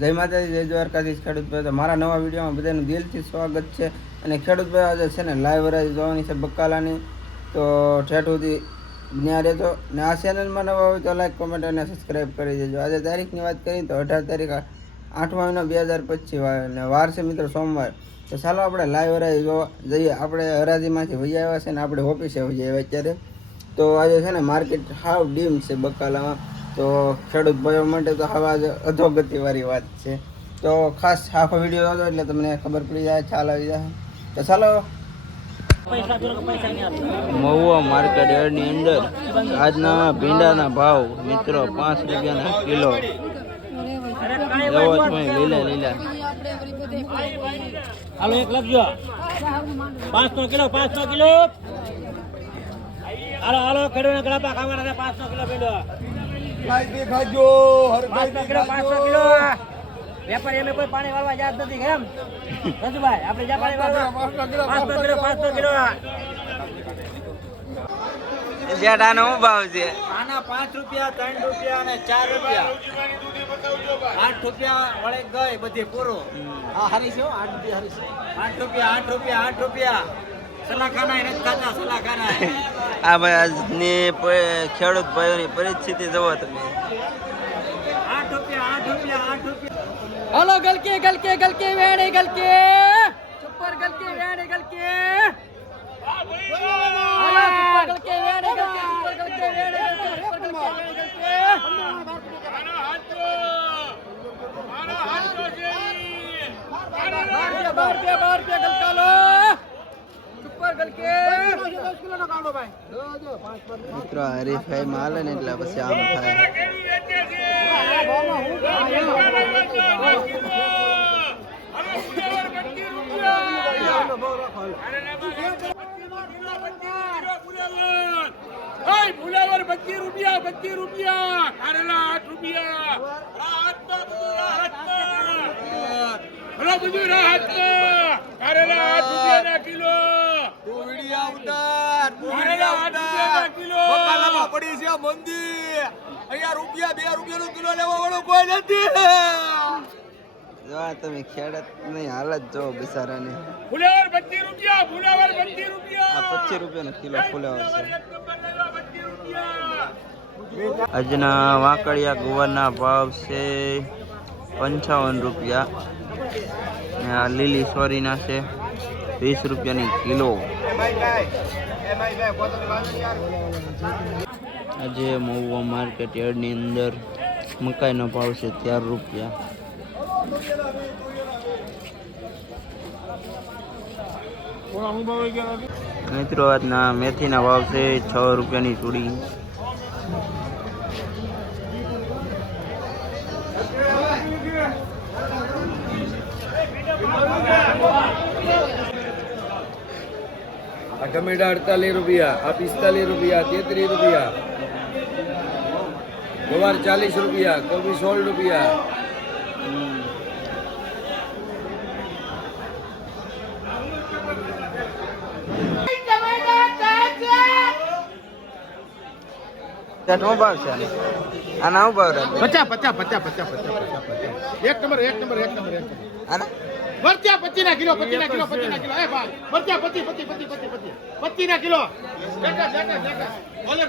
જય માતાજી, જય દ્વારકાધીશ. ખેડૂત ભાઈ, તો મારા નવા વિડીયોમાં બધાનું દિલથી સ્વાગત છે. અને ખેડૂત ભાઈ આજે છે ને લાઈવ હરાજી જોવાની છે બકાલાની, તો ઠેઠ સુધી જ્યાં રહેતો ને આ ચેનલમાં નવા હોય તો લાઈક, કોમેન્ટ અને સબસ્ક્રાઈબ કરી દેજો. આજે તારીખની વાત કરીએ તો 18 તારીખ 8મા મહિનો 2025 ને વાર છે મિત્રો સોમવાર. તો ચાલો આપણે લાઈવ હરાજી જોવા જઈએ. આપણે હરાજીમાંથી વહી આવ્યા છે ને આપણે ઓફિસે વહી આવ્યા અત્યારે. તો આજે છે ને માર્કેટ હાવ ડીમ છે બકાલામાં. તો ખેડૂત ભાઈઓ માટે તો આવા જ અધોગતિવાળી વાત છે. તો ખાસ આખો વિડીયો જોજો એટલે તમને ખબર પડી જાય, ખ્યાલ આવી જાય. તો ચાલો મહુવા માર્કેટ યાર્ડની અંદર આજના ભીંડાના ભાવ મિત્રો 5 રૂપિયાના કિલો. લીલા હાલો એક લખજો 500 કિલો 500 કિલો. હાલો હાલો ખેડૂતને ગળાપા ખાવાના 500 કિલો ભીંડો. ખાજો 500 કિલો. વેપારી અમે કોઈ પાણી વાળવા જાત નથી એમ રજુભાઈ, આપણે જ્યાં પાણી વાળવા 500 કિલો. આનો શું ભાવ છે? આના 5 રૂપિયા 3 રૂપિયા અને 4 રૂપિયા 8 રૂપિયા વળે ગઈ બધી પૂરું. હા હારી છે 8 રૂપિયા હારી છે 8 રૂપિયા 8 રૂપિયા સલાખાના નથી ખાતા સલાખાના. આ ભાઈ આજની ખેડૂત ભાઈઓની પરિસ્થિતિ જોવો તમે. 8 રૂપિયા 8 રૂપિયા 8 રૂપિયા. હાલો ગલકે ગલકે ગલકે વેણે ગલકે સુપર ગલકે વેણે ગલકે હાલો સુપર ગલકે વેણે ગલકે સુપર ગલકે વેણે ગલકે સુપર ગલકે વેણે ગલકે આના હાથો છે 12 ગલકા લો સુપર ગલકે 10 કિલો નો કાઢો ભાઈ મિત્રો હરીફાઈ માં હાલે ને એટલે પછી આમ થાય. ફુલાવર 22 રૂપિયા કારેલા 8 રૂપિયા કારેલા 8 રૂપિયા કિલો. પડી છે મંદી અહીંયા રૂપિયા 2 રૂપિયાનો કિલો લેવા વાળો કોઈ નથી. જો તમે ખેડૂત ની હાલત જો બિચારાની. ફુલાવર 22 રૂપિયા ફુલાવર 22 રૂપિયા આ 25 રૂપિયાનો કિલો ફુલાવર છે. આજના વાંકડિયા ગુવારના ભાવ છે 55 રૂપિયા. આ લીલી સોરીના છે 20 રૂપિયાની કિલો. આજે મહુવા માર્કેટ યાર્ડની અંદર મકાઈનો ભાવ છે 4 રૂપિયા. મિત્રો આજના મેથીના ભાવ છે 6 રૂપિયાની ચૂડી. આ ટમેટા 48 રૂપિયા, આ 45 રૂપિયા, 33 રૂપિયા, ગવાર 40 રૂપિયા, કોબી 16 રૂપિયા. શું ભાવ છે આના? શું ભાવ રહે? 50 એક નંબર આના મરચા 25 ના કિલો 25 ના કિલો 25 ના કિલો એ ભાઈ મરચા 25 ના કિલો. બોલર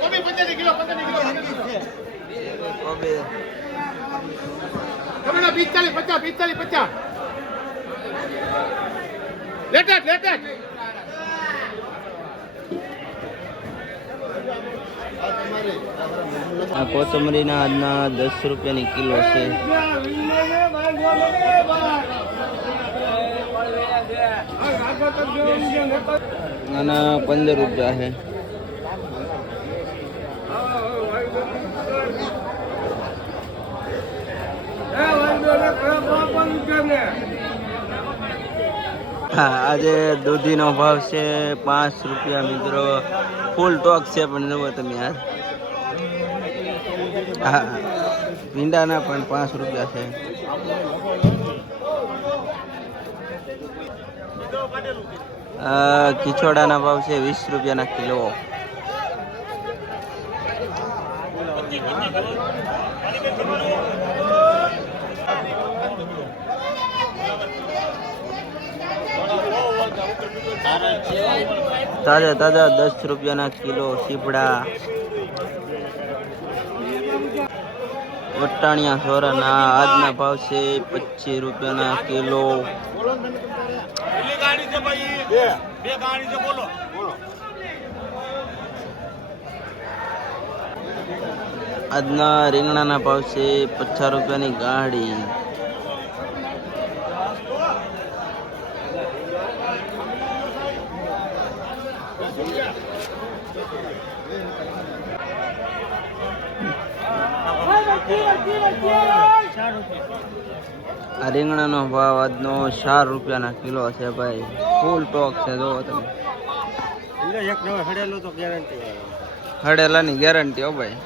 કોબી 25 કિલો 25 કિલો કોબી ટમેટા 45 50 લેટેટ આ કોથમરીના આજના 10 રૂપિયાની કિલો છે. આના 15 રૂપિયા છે. હા, આજે દૂધીનો ભાવ છે 5 રૂપિયા મિત્રો. ફૂલ ટોક છે પણ જુઓ તમે યાર. હા, ભીંડાના પણ 5 રૂપિયા છે. ખીચોડાના ભાવ છે 20 રૂપિયાના કિલો. તાજા તાજા 10 રૂપિયાના કિલો સીપડા. વટાણિયા સોરાના આજના ભાવ છે 25 રૂપિયાના કિલો. આજના રીંગણાના ભાવ છે 50 રૂપિયાની ગાડી. આ રીંગણાનો ભાવ આજનો 4 રૂપિયાના કિલો છે ભાઈ. ફૂલ ટોક છે જોવો તમે. હડેલાની ગેરંટી હો ભાઈ.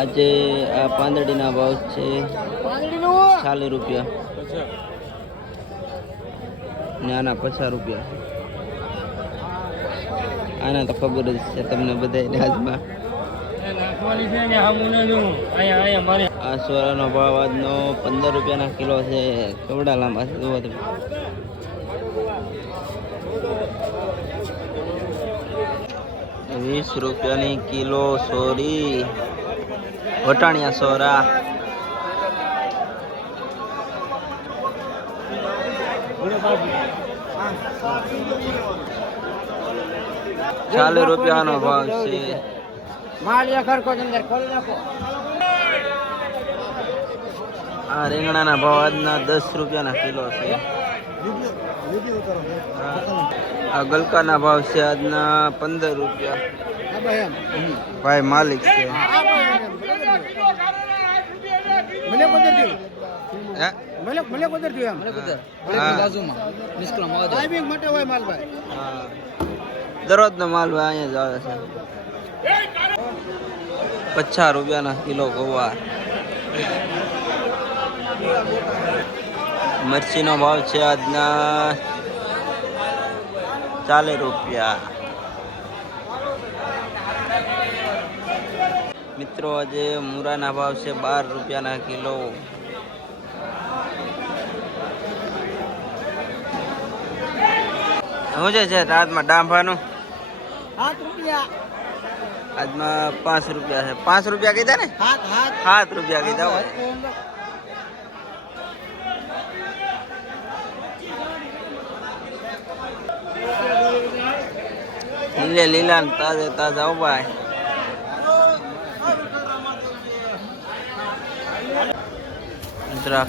આજે આ પાંદડીના ભાવ છે 40 રૂપિયા ને આના 50 રૂપિયા. આના તો ખબર જ છે તમને બધાને. આજમાં આ સોરાનો ભાવ આજનો 15 રૂપિયાના કિલો છે. કેવડા લાંબા છે જુઓ તમે. ₹20 કિલો સોરી વટાણિયા સોરા. ₹40 નો ભાવ છે. આ રીંગણાના ભાવ આજના 10 રૂપિયાના કિલો છે. આ ગલકાના ભાવ છે આજના 15 રૂપિયા. ભાઈ માલિક છે. દરરોજ નો માલ ભાઈ અહીંયા જ આવે છે. 50 રૂપિયાના કિલો ગવાર. મરચીનો ભાવ છે આજના 40 રૂપિયા. મિત્રો આજે મૂરાના ભાવ છે 12 રૂપિયાના કિલો. શું છે રાતમાં ડાંભાનું 7 રૂપિયા. આજમાં 5 રૂપિયા છે. 5 રૂપિયા કીધા ને? 7 રૂપિયા કીધા હોય. લીલે લીલા ને તાજે તાજા ભાઈ.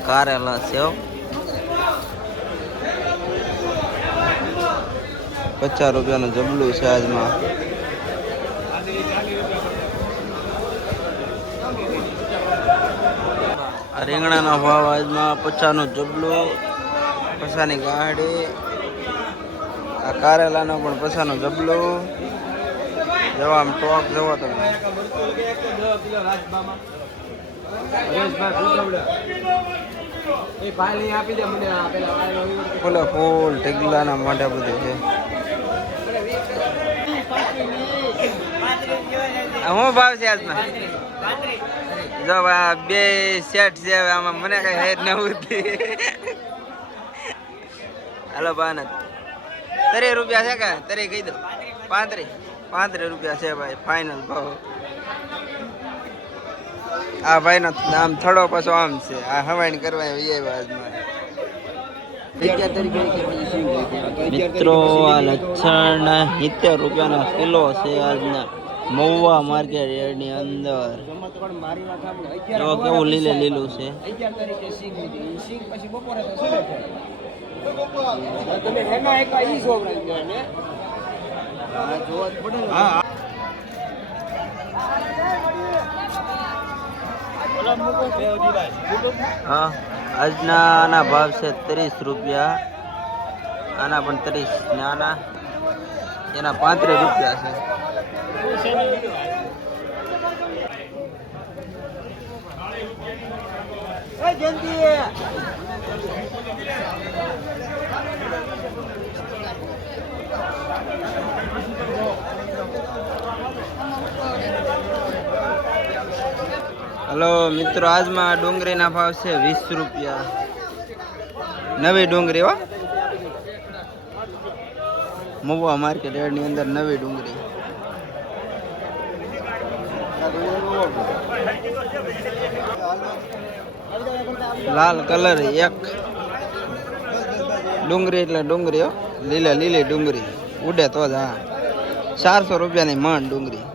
કારેલા છે 50 રૂપિયાનું જબલું છે આજમાં. રીંગણાનો ભાવ આજમાં 50 નું જબલું. 50 ની ગાડી. આ કારેલાનો પણ 50 નું જબલું. જવા આમ ટોક જવો તમે. ફૂલે ફૂલ ઢગલાના મોઢા બધું છે. શું ભાવ છે આજમાં? જો આ 2 સેટ છે. આમાં મને કઈ હેર નવું. હાલો બાન 30 રૂપિયા છે કે 30 કહી દો. 35 રૂપિયા છે ભાઈ ફાઇનલ ભાવ. આ ભાઈ નો નામ થોડો પાછો આમ છે. આ હવાઈ કરવા આજમાં. મિત્રો આ લચ્છણ 70 રૂપિયાના કિલો છે આજના મહુવા માર્કેટ યાર્ડની અંદર. જો કેવું લીલે લીલું છે. હા આજના આના ભાવ છે 30 રૂપિયા. આના પણ 30 ને આના એના 35 રૂપિયા છે. હલો મિત્રો, આજમાં ડુંગળીના ભાવ છે 20 રૂપિયા. નવી ડુંગળી હો, મહુવા માર્કેટ યાર્ડની અંદર નવી ડુંગળી. લાલ કલર એક ડુંગળી એટલે ડુંગળી હો, લીલી ડુંગળી ઉડે તો જ. હા, 400 રૂપિયાની મણ ડુંગળી.